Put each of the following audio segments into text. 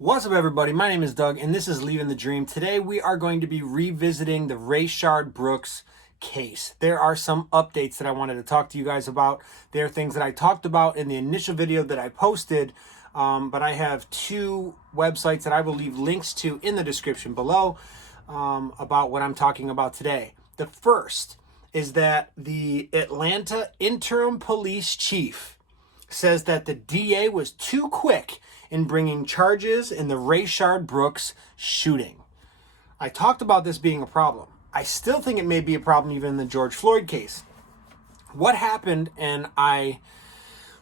What's up, everybody? My name is Doug, and this is Leaving the Dream. Today, we are going to be revisiting the Rayshard Brooks case. There are some updates that I wanted to talk to you guys about. There are things that I talked about in the initial video that I posted, but I have two websites that I will leave links to in the description below about what I'm talking about today. The first is that the Atlanta interim police chief says that the DA was too quick in bringing charges in the Rayshard Brooks shooting. I talked about this being a problem. I still think it may be a problem even in the George Floyd case. What happened, and I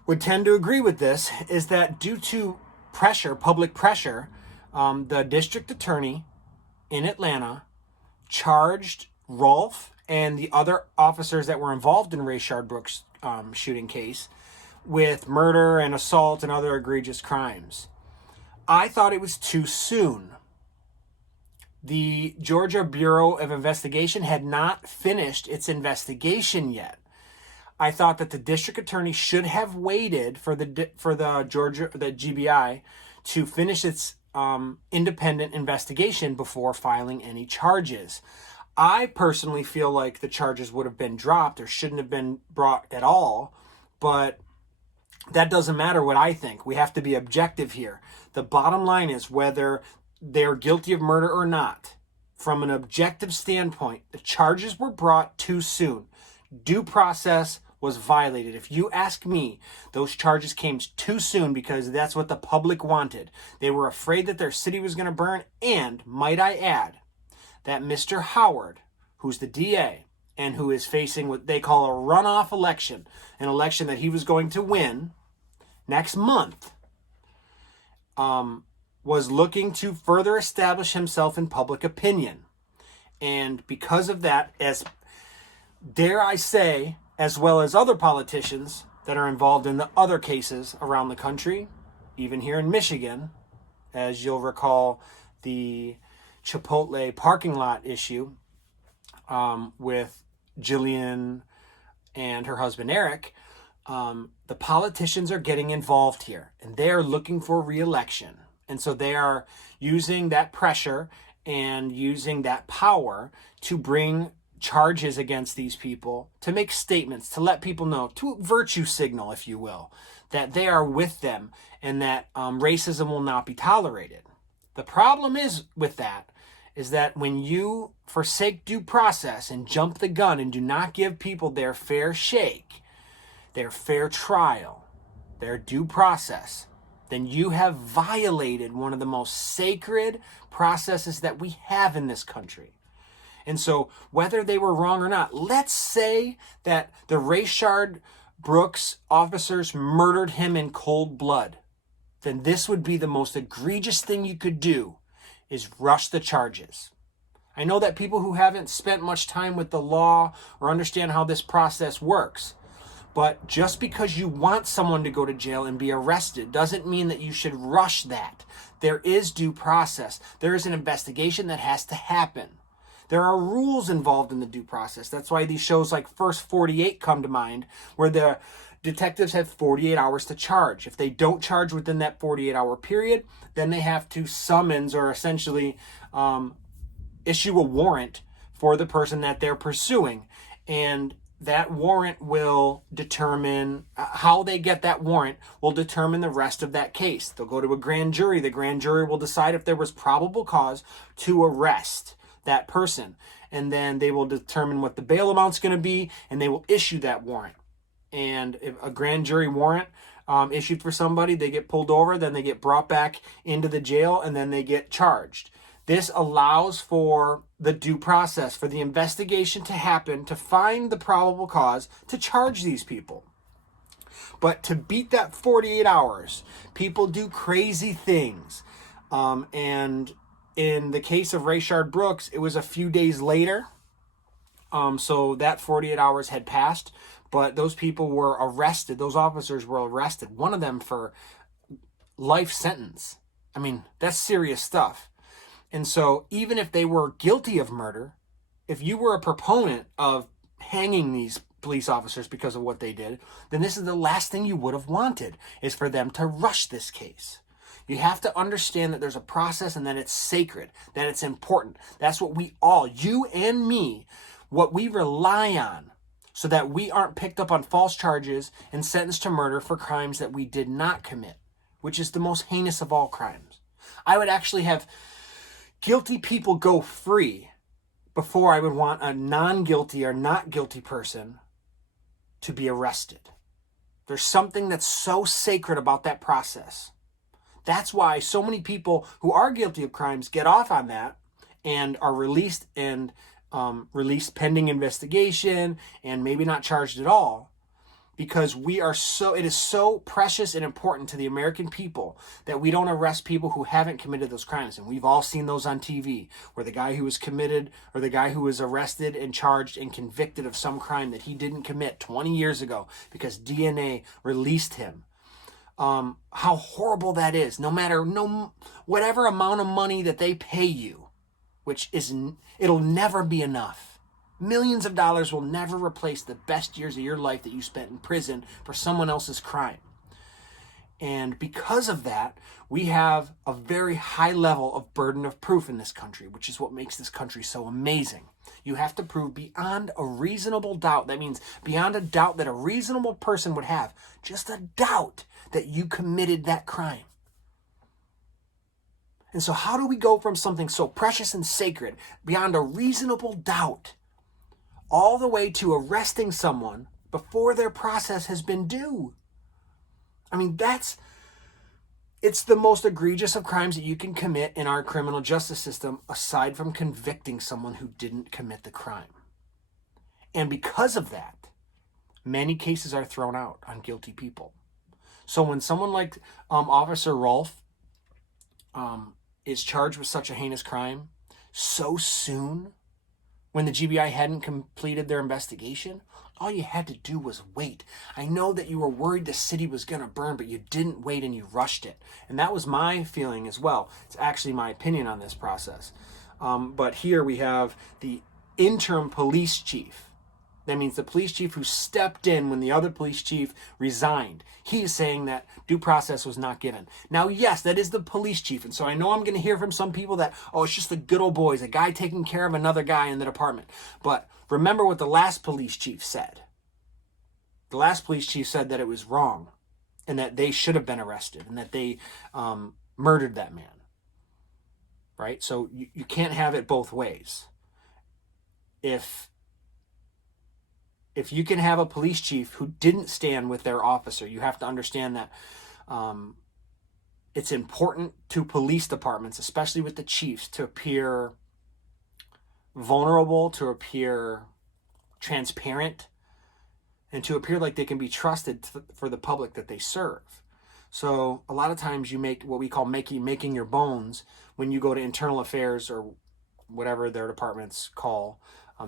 would tend to agree with this, is that due to pressure, public pressure, the district attorney in Atlanta charged Rolfe and the other officers that were involved in Rayshard Brooks' shooting case with murder and assault and other egregious crimes. I thought it was too soon. The Georgia Bureau of Investigation had not finished its investigation yet. I thought that the district attorney should have waited for the GBI to finish its independent investigation before filing any charges. I personally feel like the charges would have been dropped or shouldn't have been brought at all, but that doesn't matter what I think. We have to be objective here. The bottom line is whether they're guilty of murder or not. From an objective standpoint, the charges were brought too soon. Due process was violated. If you ask me, those charges came too soon because that's what the public wanted. They were afraid that their city was going to burn, and might I add that Mr. Howard, who's the DA, and who is facing what they call a runoff election, an election that he was going to win next month, was looking to further establish himself in public opinion. And because of that, as dare I say, as well as other politicians that are involved in the other cases around the country, even here in Michigan, as you'll recall, the Chipotle parking lot issue with Jillian and her husband Eric, the politicians are getting involved here, and they are looking for re-election. And so they are using that pressure and using that power to bring charges against these people, to make statements, to let people know, to virtue signal, if you will, that they are with them and that racism will not be tolerated. The problem is with that is that when you forsake due process and jump the gun and do not give people their fair shake, their fair trial, their due process, then you have violated one of the most sacred processes that we have in this country. And so whether they were wrong or not, let's say that the Rayshard Brooks officers murdered him in cold blood, then this would be the most egregious thing you could do, is rush the charges. I know that people who haven't spent much time with the law or understand how this process works, but just because you want someone to go to jail and be arrested doesn't mean that you should rush that. There is due process. There is an investigation that has to happen. There are rules involved in the due process. That's why these shows like First 48 come to mind, where the detectives have 48 hours to charge. If they don't charge within that 48-hour period, then they have to summons or essentially issue a warrant for the person that they're pursuing. And that warrant will determine how they get that warrant will determine the rest of that case. They'll go to a grand jury. The grand jury will decide if there was probable cause to arrest that person. And then they will determine what the bail amount's going to be, and they will issue that warrant. And if a grand jury warrant issued for somebody, they get pulled over, then they get brought back into the jail, and then they get charged. This allows for the due process, for the investigation to happen, to find the probable cause, to charge these people. But to beat that 48 hours, people do crazy things. And in the case of Rayshard Brooks, it was a few days later. So that 48 hours had passed, but those people were arrested. Those officers were arrested. One of them for life sentence. I mean, that's serious stuff. And so even if they were guilty of murder, if you were a proponent of hanging these police officers because of what they did, then this is the last thing you would have wanted, is for them to rush this case. You have to understand that there's a process and that it's sacred, that it's important. That's what we all, you and me, what we rely on so that we aren't picked up on false charges and sentenced to murder for crimes that we did not commit, which is the most heinous of all crimes. I would actually have guilty people go free before I would want a non-guilty or not guilty person to be arrested. There's something that's so sacred about that process. That's why so many people who are guilty of crimes get off on that and are released and released pending investigation and maybe not charged at all, because it is so precious and important to the American people that we don't arrest people who haven't committed those crimes. And we've all seen those on TV, where the guy who was committed or the guy who was arrested and charged and convicted of some crime that he didn't commit 20 years ago because DNA released him. How horrible that is. Whatever amount of money that they pay you, it'll never be enough. Millions of dollars will never replace the best years of your life that you spent in prison for someone else's crime. And because of that, we have a very high level of burden of proof in this country, which is what makes this country so amazing. You have to prove beyond a reasonable doubt. That means beyond a doubt that a reasonable person would have, just a doubt that you committed that crime. And so how do we go from something so precious and sacred, beyond a reasonable doubt, all the way to arresting someone before their process has been due? I mean, it's the most egregious of crimes that you can commit in our criminal justice system, aside from convicting someone who didn't commit the crime. And because of that, many cases are thrown out on guilty people. So when someone like Officer Rolfe is charged with such a heinous crime so soon, when the GBI hadn't completed their investigation, all you had to do was wait. I know that you were worried the city was going to burn, but you didn't wait and you rushed it. And that was my feeling as well. It's actually my opinion on this process. But here we have the interim police chief. That means the police chief who stepped in when the other police chief resigned. He is saying that due process was not given. Now, yes, that is the police chief. And so I know I'm going to hear from some people that, it's just the good old boys, a guy taking care of another guy in the department. But remember what the last police chief said. The last police chief said that it was wrong and that they should have been arrested and that they murdered that man. Right? So you can't have it both ways. If you can have a police chief who didn't stand with their officer, you have to understand that it's important to police departments, especially with the chiefs, to appear vulnerable, to appear transparent, and to appear like they can be trusted for the public that they serve. So a lot of times you make what we call making your bones when you go to internal affairs or whatever their departments call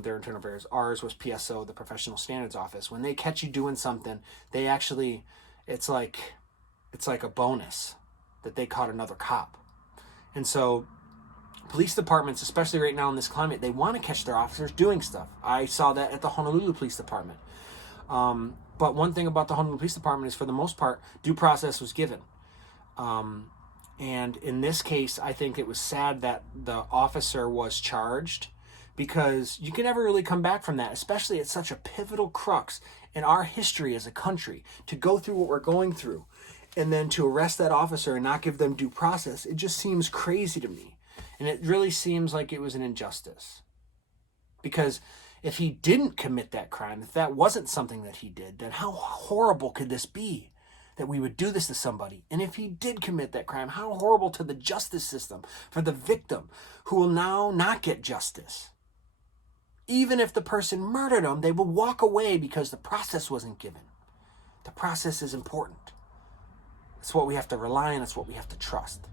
their internal affairs. Ours was PSO, the Professional Standards Office. When they catch you doing something, they actually, it's like a bonus that they caught another cop. And so police departments, especially right now in this climate, they want to catch their officers doing stuff. I saw that at the Honolulu Police Department. But one thing about the Honolulu Police Department is, for the most part, due process was given. And in this case, I think it was sad that the officer was charged, because you can never really come back from that, especially at such a pivotal crux in our history as a country, to go through what we're going through and then to arrest that officer and not give them due process. It just seems crazy to me. And it really seems like it was an injustice. Because if he didn't commit that crime, if that wasn't something that he did, then how horrible could this be that we would do this to somebody? And if he did commit that crime, how horrible to the justice system, for the victim who will now not get justice. Even if the person murdered him, they will walk away because the process wasn't given. The process is important. It's what we have to rely on. It's what we have to trust.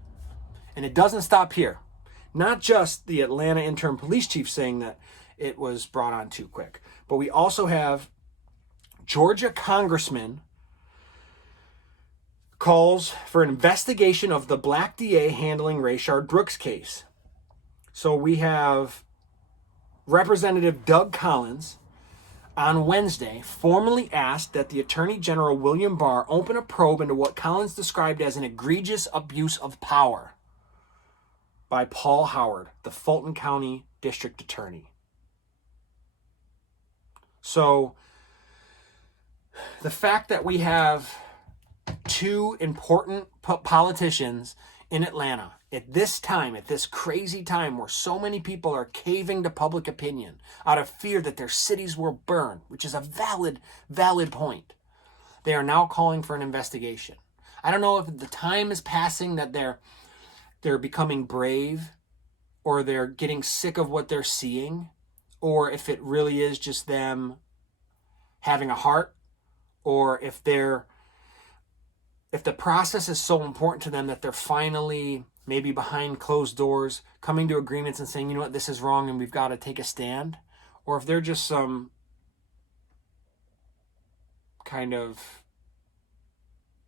And it doesn't stop here. Not just the Atlanta interim police chief saying that it was brought on too quick, but we also have Georgia Congressman calls for an investigation of the black DA handling Rayshard Brooks case. So we have Representative Doug Collins on Wednesday, formally asked that the Attorney General William Barr open a probe into what Collins described as an egregious abuse of power by Paul Howard, the Fulton County District Attorney. So, the fact that we have two important politicians in Atlanta at this time, at this crazy time where so many people are caving to public opinion out of fear that their cities will burn, which is a valid point, they are now calling for an investigation. I don't know if the time is passing that they're becoming brave, or they're getting sick of what they're seeing, or if it really is just them having a heart, or if the process is so important to them that they're finally, maybe behind closed doors, coming to agreements and saying, you know what, this is wrong and we've got to take a stand, or if they're just some kind of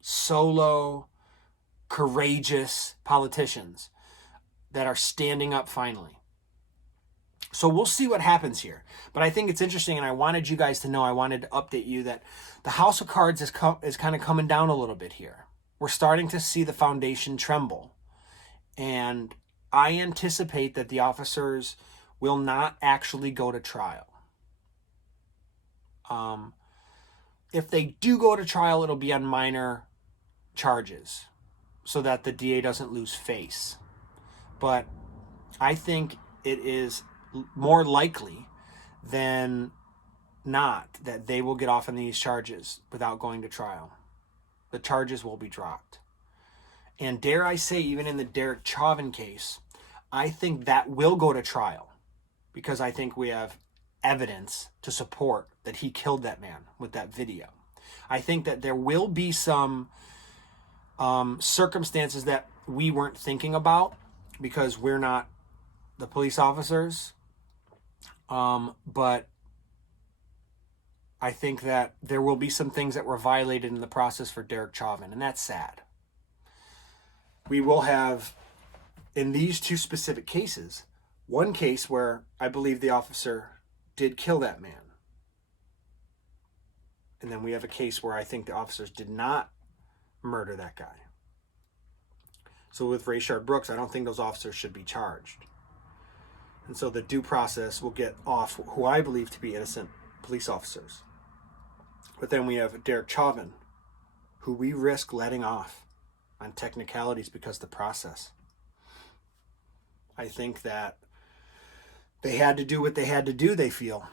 solo, courageous politicians that are standing up finally. So we'll see what happens here. But I think it's interesting, and I wanted you guys to know, I wanted to update you that the House of Cards is kind of coming down a little bit here. We're starting to see the foundation tremble. And I anticipate that the officers will not actually go to trial. If they do go to trial, it'll be on minor charges so that the DA doesn't lose face. But I think it is more likely than not that they will get off on these charges without going to trial. The charges will be dropped. And dare I say, even in the Derek Chavan case, I think that will go to trial, because I think we have evidence to support that he killed that man with that video. I think that there will be some circumstances that we weren't thinking about because we're not the police officers. But I think that there will be some things that were violated in the process for Derek Chavan, and that's sad. We will have, in these two specific cases, one case where I believe the officer did kill that man. And then we have a case where I think the officers did not murder that guy. So with Rayshard Brooks, I don't think those officers should be charged. And so the due process will get off who I believe to be innocent police officers. But then we have Derek Chavan, who we risk letting off on technicalities because of the process. I think that they had to do what they had to do, they feel,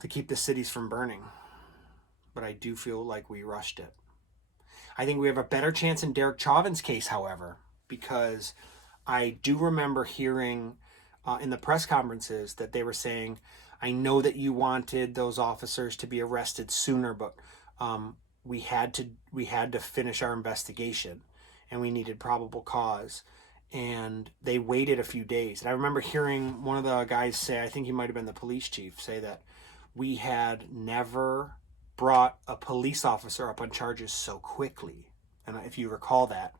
to keep the cities from burning. But I do feel like we rushed it. I think we have a better chance in Derek Chavan's case, however, because I do remember hearing in the press conferences that they were saying, I know that you wanted those officers to be arrested sooner, but we had to finish our investigation and we needed probable cause. And they waited a few days. And I remember hearing one of the guys say, I think he might have been the police chief, say that we had never brought a police officer up on charges so quickly. And if you recall that,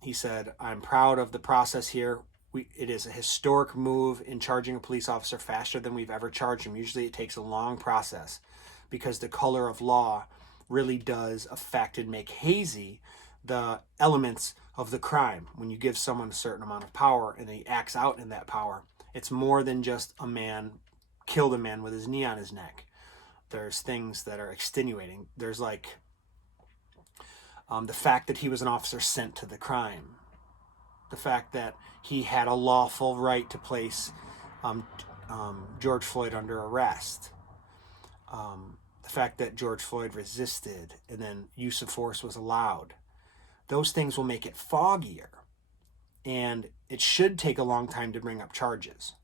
he said, I'm proud of the process here. It is a historic move in charging a police officer faster than we've ever charged him. Usually it takes a long process because the color of law really does affect and make hazy the elements of the crime. When you give someone a certain amount of power and he acts out in that power, it's more than just a man killed a man with his knee on his neck. There's things that are extenuating. There's like the fact that he was an officer sent to the crime. The fact that he had a lawful right to place George Floyd under arrest. The fact that George Floyd resisted and then use of force was allowed. Those things will make it foggier. And it should take a long time to bring up charges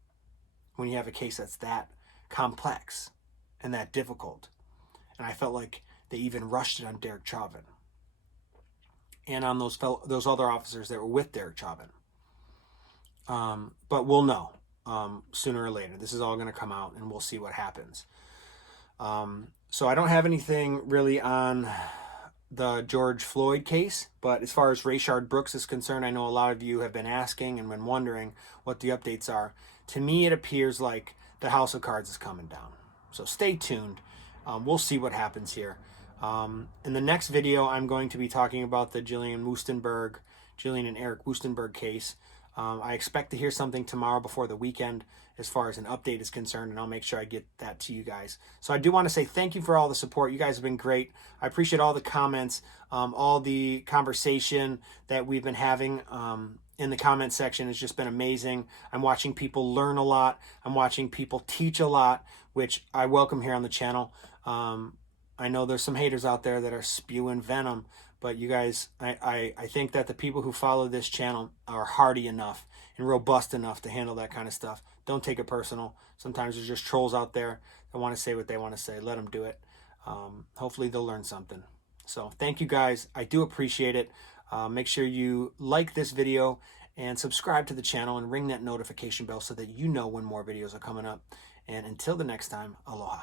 when you have a case that's that complex and that difficult. And I felt like they even rushed it on Derek Chavan and on those other officers that were with Derek Chavan. But we'll know sooner or later. This is all going to come out and we'll see what happens. So I don't have anything really on the George Floyd case, but as far as Rayshard Brooks is concerned, I know a lot of you have been asking and been wondering what the updates are. To me, it appears like the House of Cards is coming down. So stay tuned. We'll see what happens here. In the next video, I'm going to be talking about the Jillian and Eric Wustenberg case. I expect to hear something tomorrow before the weekend as far as an update is concerned, and I'll make sure I get that to you guys. So I do want to say thank you for all the support. You guys have been great. I appreciate all the comments, all the conversation that we've been having in the comment section. Has just been amazing. I'm watching people learn a lot. I'm watching people teach a lot, which I welcome here on the channel. I know there's some haters out there that are spewing venom, but you guys, I think that the people who follow this channel are hardy enough and robust enough to handle that kind of stuff. Don't take it personal. Sometimes there's just trolls out there that want to say what they want to say. Let them do it. Hopefully they'll learn something. So thank you guys. I do appreciate it. Make sure you like this video and subscribe to the channel and ring that notification bell so that you know when more videos are coming up. And until the next time, aloha.